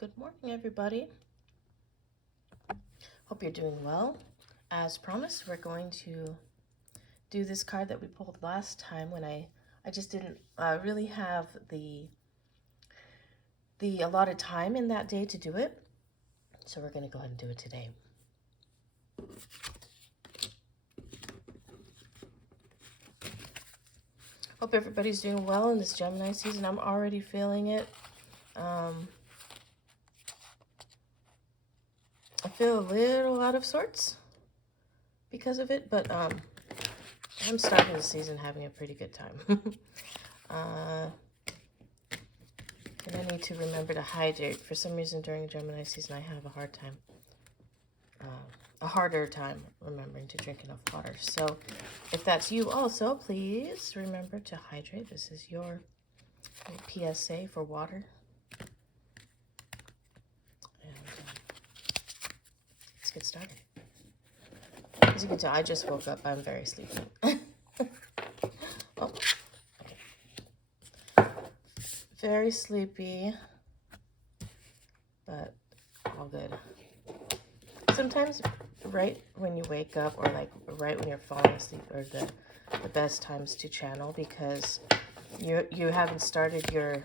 Good morning, everybody. Hope you're doing well. As promised, we're going to do this card that we pulled last time when I just didn't really have the allotted time in that day to do it. So we're going to go ahead and do it today. Hope everybody's doing well in this Gemini season. I'm already feeling it. I feel a little out of sorts because of it, but I'm starting the season having a pretty good time. And I need to remember to hydrate. For some reason during Gemini season, I have a harder time remembering to drink enough water. So if that's you also, please remember to hydrate. This is your PSA for water. And let's get started. As you can tell, I just woke up. I'm very sleepy. Oh. Very sleepy, but all good. Sometimes right when you wake up, or like right when you're falling asleep, are the best times to channel, because you haven't started your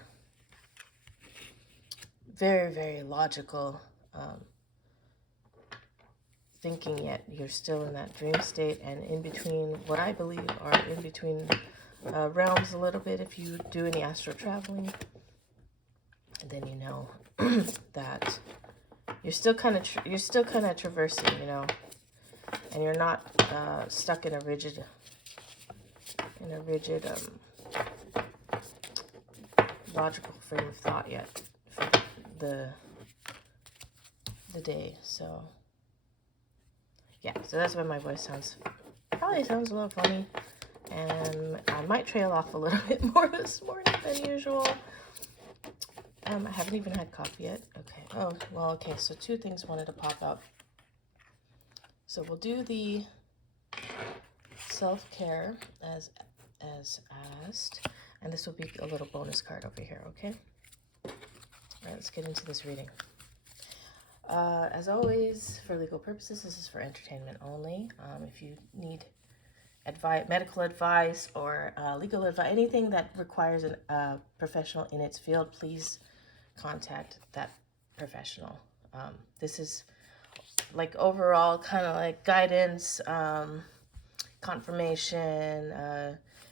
very logical thinking yet. You're still in that dream state, and in between what I believe are in between realms a little bit if you do any astral traveling. And then you know that you're still kind of traversing, and you're not stuck in a rigid logical frame of thought yet for the day. So yeah, so that's why my voice probably sounds a little funny, and I might trail off a little bit more this morning than usual. I haven't even had coffee yet. Okay. Oh, well, okay. So two things wanted to pop up. So we'll do the self-care as asked, and this will be a little bonus card over here. Okay. All right. Let's get into this reading. As always, for legal purposes, this is for entertainment only. If you need medical advice, or legal advice, anything that requires a professional in its field, please contact that professional. This is like overall kind of like guidance, confirmation,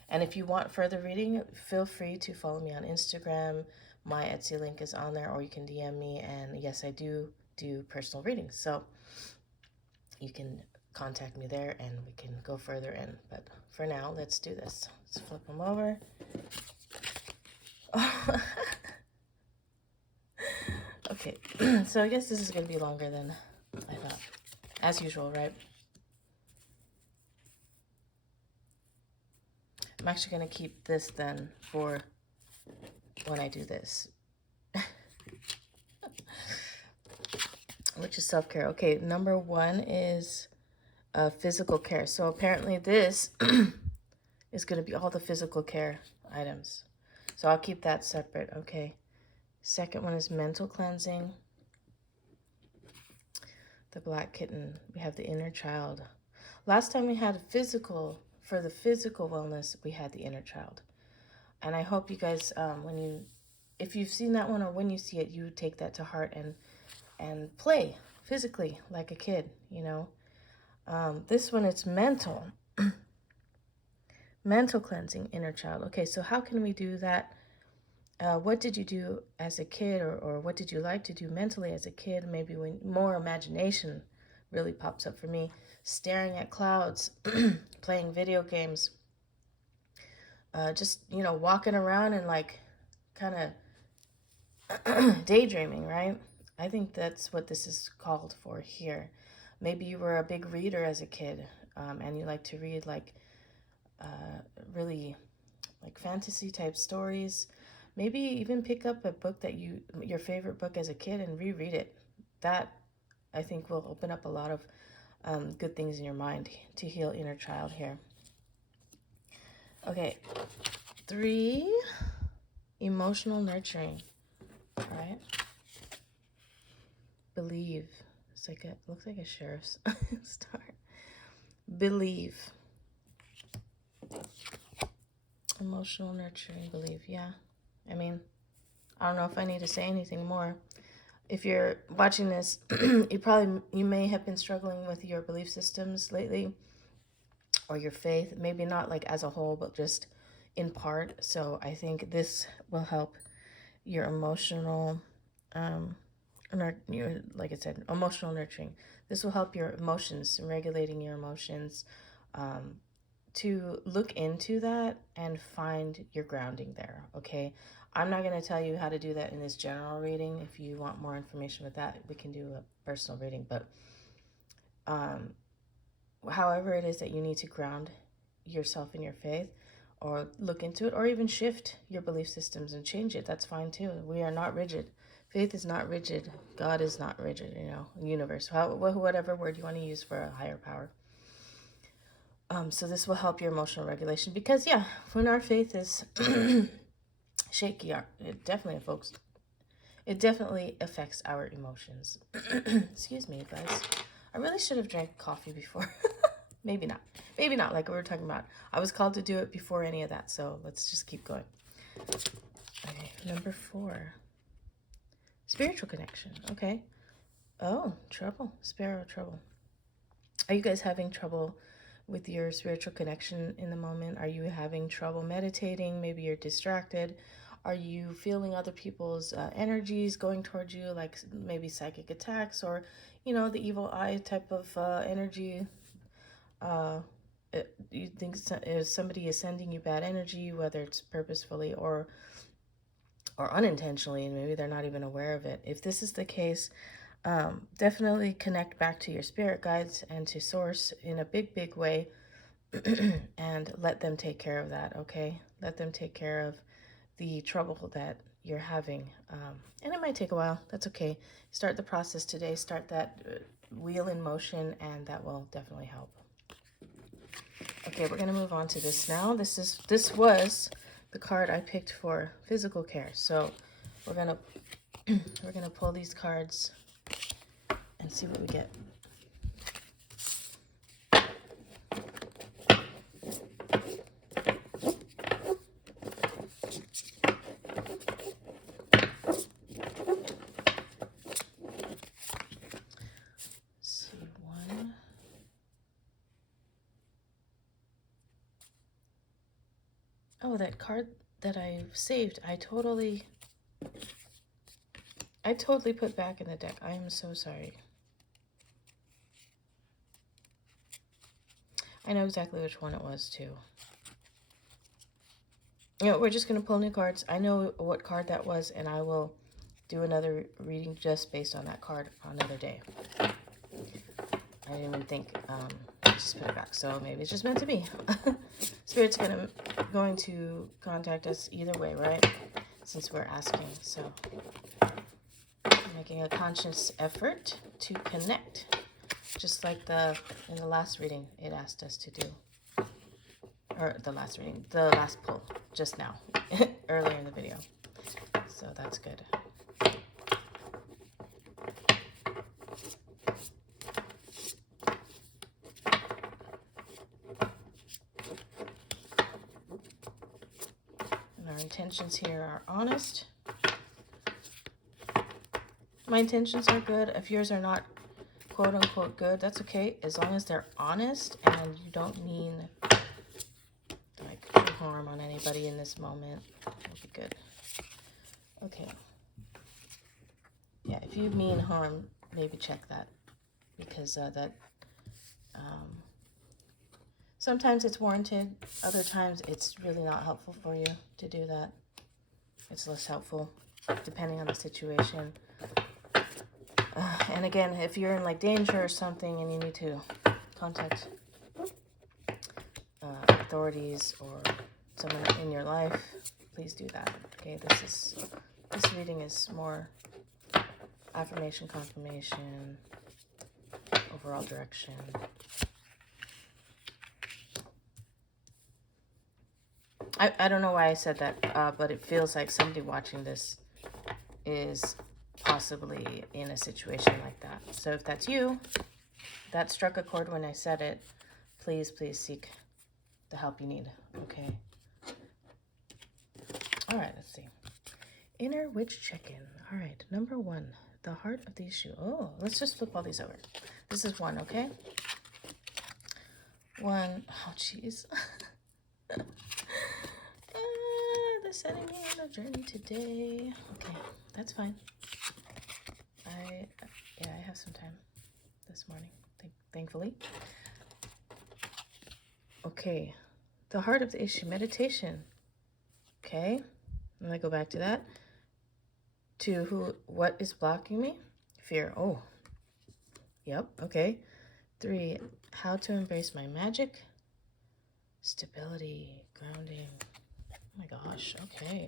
and if you want further reading, feel free to follow me on Instagram. My Etsy link is on there, or you can DM me, and yes, I do personal readings, so you can contact me there and we can go further in. But for now, let's do this. Let's flip them over. Okay, so I guess this is going to be longer than I thought, as usual, right? I'm actually going to keep this then for when I do this, which is self-care. Okay, number one is physical care. So apparently this is going to be all the physical care items. So I'll keep that separate, okay? Second one is mental cleansing. The Black Kitten. We have the inner child. Last time we had for the physical wellness, we had the inner child. And I hope you guys, if you've seen that one, or when you see it, you take that to heart and play physically like a kid, This one, it's mental. Mental cleansing, inner child. Okay, so how can we do that? What did you do as a kid, or what did you like to do mentally as a kid? Maybe when more imagination really pops up for me. Staring at clouds, playing video games, just, walking around and like kind of daydreaming, right? I think that's what this is called for here. Maybe you were a big reader as a kid, and you like to read like really like fantasy type stories. Maybe even pick up a book that your favorite book as a kid and reread it. That, I think, will open up a lot of good things in your mind to heal inner child here. Okay, 3, emotional nurturing. All right. believe. It's like a, looks like a sheriff's star. Believe. Emotional nurturing, believe. Yeah. I mean, I don't know if I need to say anything more. If you're watching this, you may have been struggling with your belief systems lately, or your faith, maybe not like as a whole, but just in part. So I think this will help your emotional, like I said, emotional nurturing. This will help your emotions, regulating your emotions, to look into that and find your grounding there. Okay, I'm not going to tell you how to do that in this general reading. If you want more information with that, we can do a personal reading. But however it is that you need to ground yourself in your faith, or look into it, or even shift your belief systems and change it, that's fine too. We are not rigid. Faith is not rigid. God is not rigid, universe, whatever word you want to use for a higher power. So this will help your emotional regulation, because yeah, when our faith is shaky, it definitely, folks, it definitely affects our emotions. Excuse me, guys. I really should have drank coffee before. Maybe not. Maybe not, like we were talking about. I was called to do it before any of that, so let's just keep going. Okay, number 4. Spiritual connection. Okay. Oh, trouble. Sparrow trouble. Are you guys having trouble with your spiritual connection in the moment? Are you having trouble meditating? Maybe you're distracted. Are you feeling other people's energies going towards you, like maybe psychic attacks, or, the evil eye type of energy? You think somebody is sending you bad energy, whether it's purposefully or unintentionally, and maybe they're not even aware of it. If this is the case, definitely connect back to your spirit guides and to source in a big way, and let them take care of that. Okay, let them take care of the trouble that you're having, and it might take a while. That's okay. Start the process today. Start that wheel in motion, and that will definitely help. Okay, we're gonna move on to this now. This was the card I picked for physical care. So we're gonna pull these cards and see what we get. Oh, that card that I saved, I totally put back in the deck. I am so sorry. I know exactly which one it was too. We're just going to pull new cards. I know what card that was, and I will do another reading just based on that card another day. I didn't even think, just put it back. So maybe it's just meant to be. Spirit's going to contact us either way, right? Since we're asking. So making a conscious effort to connect, just like in the last reading it asked us to do, or the last pull just now, earlier in the video. So that's good. And our intentions here are honest. My intentions are good. If yours are not quote unquote good, that's okay, as long as they're honest and you don't mean like harm on anybody in this moment. That'll be good. Okay. Yeah, if you mean harm, maybe check that, because sometimes it's warranted, other times it's really not helpful for you to do that. It's less helpful depending on the situation. And again, if you're in like danger or something and you need to contact authorities or someone in your life, please do that. Okay, this reading is more affirmation, confirmation, overall direction. I don't know why I said that, but it feels like somebody watching this is possibly in a situation like that. So if that's you, that struck a chord when I said it, please seek the help you need. Okay. All right, let's see. Inner witch check-in. All right, number 1, the heart of the issue. Oh, let's just flip all these over. This is 1, okay? 1. Oh, jeez. They're sending me on a journey today. Okay, that's fine. I have some time this morning, thankfully. Okay, the heart of the issue, meditation. Okay, I'm gonna go back to that. 2, what is blocking me? Fear. Oh, yep, okay. 3, how to embrace my magic. Stability, grounding. Oh my gosh, okay.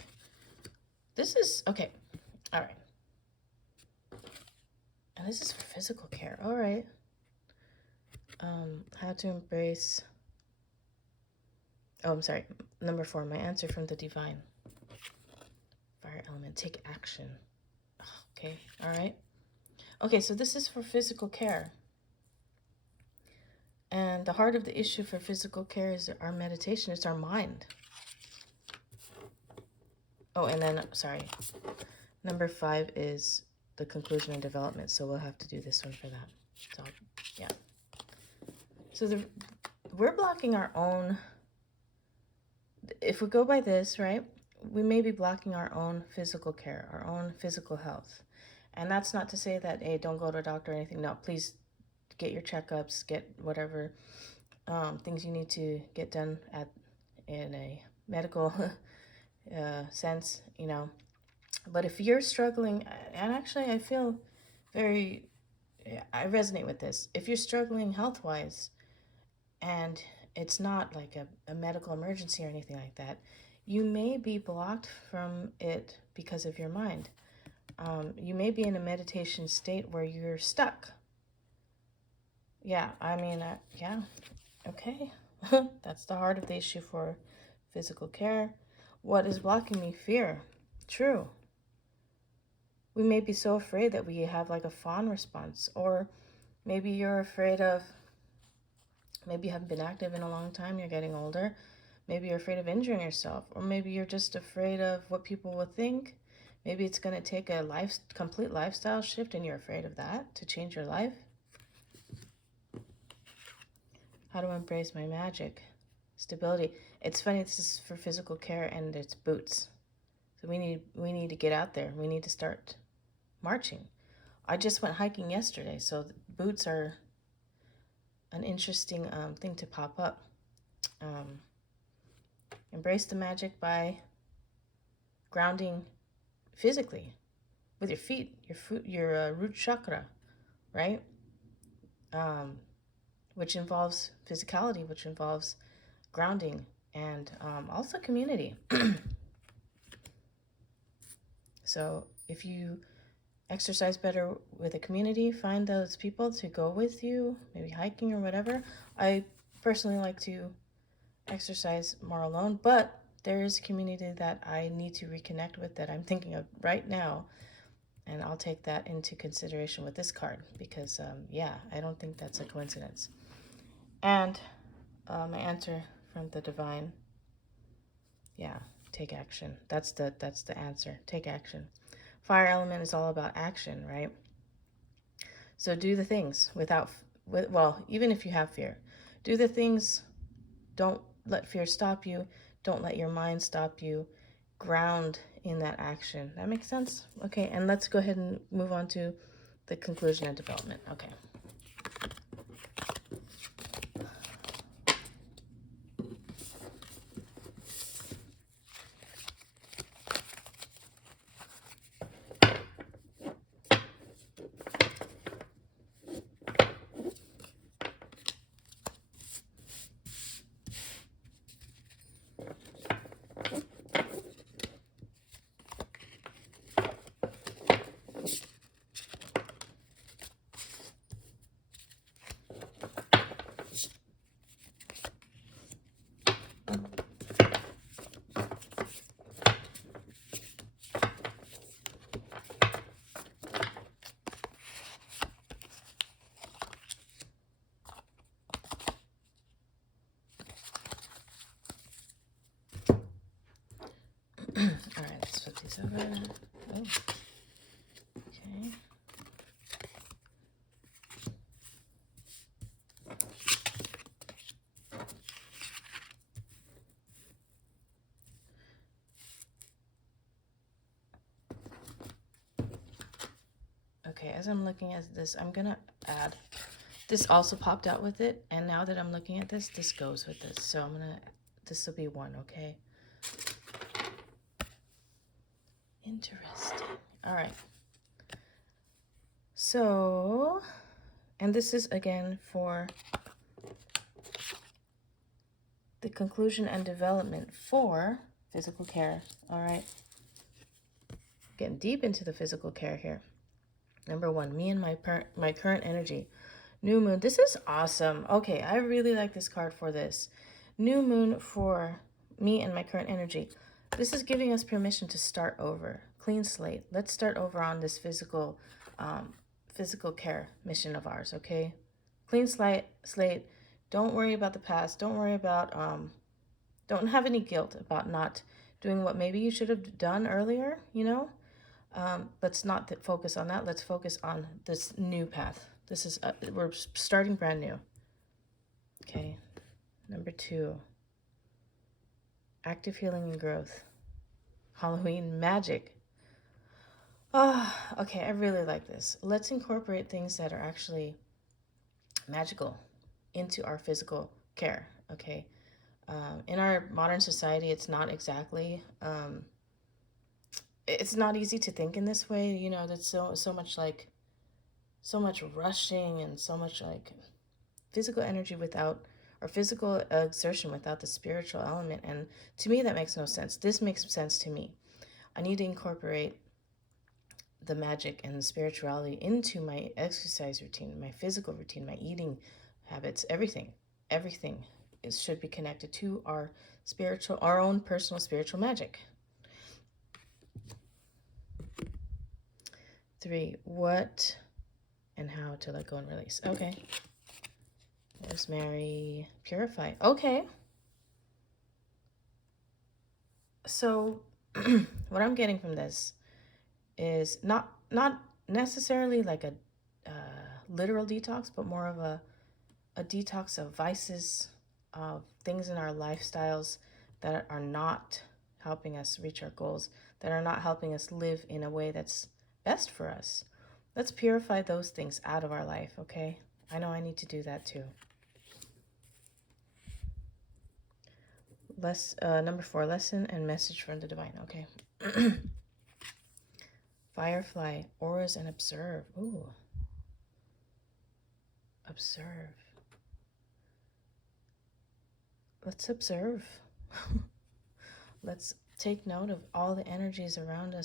This is, okay, all right. And this is for physical care, all right. How to embrace, oh, I'm sorry, number 4, my answer from the divine. Fire element, take action. Okay, all right. Okay, so this is for physical care. And the heart of the issue for physical care is our meditation. It's our mind. Oh, and then, sorry, number 5 is the conclusion and development. So we'll have to do this one for that. So, yeah. So we're blocking our own, if we go by this, right, we may be blocking our own physical care, our own physical health. And that's not to say that, hey, don't go to a doctor or anything. No, please get your checkups, get whatever things you need to get done in a medical sense, you know. But if you're struggling, and actually I feel I resonate with this. If you're struggling health-wise and it's not like a medical emergency or anything like that, you may be blocked from it because of your mind. You may be in a meditation state where you're stuck. Yeah, I mean, yeah, okay. That's the heart of the issue for physical care. What is blocking me? Fear. True. We may be so afraid that we have like a fawn response, or maybe you're afraid of, maybe you haven't been active in a long time, you're getting older. Maybe you're afraid of injuring yourself, or maybe you're just afraid of what people will think. Maybe it's going to take a complete lifestyle shift and you're afraid of that to change your life. How to embrace my magic. Stability. It's funny, this is for physical care and it's boots. So we need to get out there. We need to start marching. I just went hiking yesterday, so boots are an interesting thing to pop up. Embrace the magic by grounding physically with your feet, your root chakra, right? Which involves physicality, which involves grounding, and also community. So if you exercise better with a community, find those people to go with you, maybe hiking or whatever. I personally like to exercise more alone, but there is a community that I need to reconnect with that I'm thinking of right now, and I'll take that into consideration with this card because, yeah, I don't think that's a coincidence. And my answer from the divine, yeah, take action. That's the answer. Take action. Fire element is all about action, right? So do the things well, even if you have fear, do the things. Don't let fear stop you. Don't let your mind stop you. Ground in that action. That makes sense? Okay, and let's go ahead and move on to the conclusion and development. Okay. over. Oh, okay. Okay, as I'm looking at this, I'm gonna add, this also popped out with it, and now that I'm looking at this, this goes with this. So I'm gonna, this will be one, okay? Interesting. All right. So, and this is again for the conclusion and development for physical care. All right. Getting deep into the physical care here. Number one, me and my current energy. New moon. This is awesome. Okay, I really like this card for this. New moon for me and my current energy. This is giving us permission to start over. Clean slate. Let's start over on this physical care mission of ours, okay? Clean slate. Don't worry about the past. Don't worry about don't have any guilt about not doing what maybe you should have done earlier, you know? Let's not focus on that. Let's focus on this new path. This is, we're starting brand new. Okay. Number two, active healing and growth. Halloween magic. Oh, okay. I really like this. Let's incorporate things that are actually magical into our physical care. Okay. In our modern society, it's not exactly, it's not easy to think in this way. You know, that's so much like, so much rushing and so much like physical energy without, or physical exertion without the spiritual element. And to me, that makes no sense. This makes sense to me. I need to incorporate the magic and the spirituality into my exercise routine, my physical routine, my eating habits, everything should be connected to our spiritual, our own personal spiritual magic. 3, what and how to let go and release. Okay. Rosemary, purify. Okay. So what I'm getting from this is not necessarily like a literal detox, but more of a detox of vices, of things in our lifestyles that are not helping us reach our goals, that are not helping us live in a way that's best for us. Let's purify those things out of our life, okay? I know I need to do that too. Number 4, lesson and message from the divine, okay? Firefly, auras, and observe. Ooh. Observe. Let's observe. Let's take note of all the energies around us.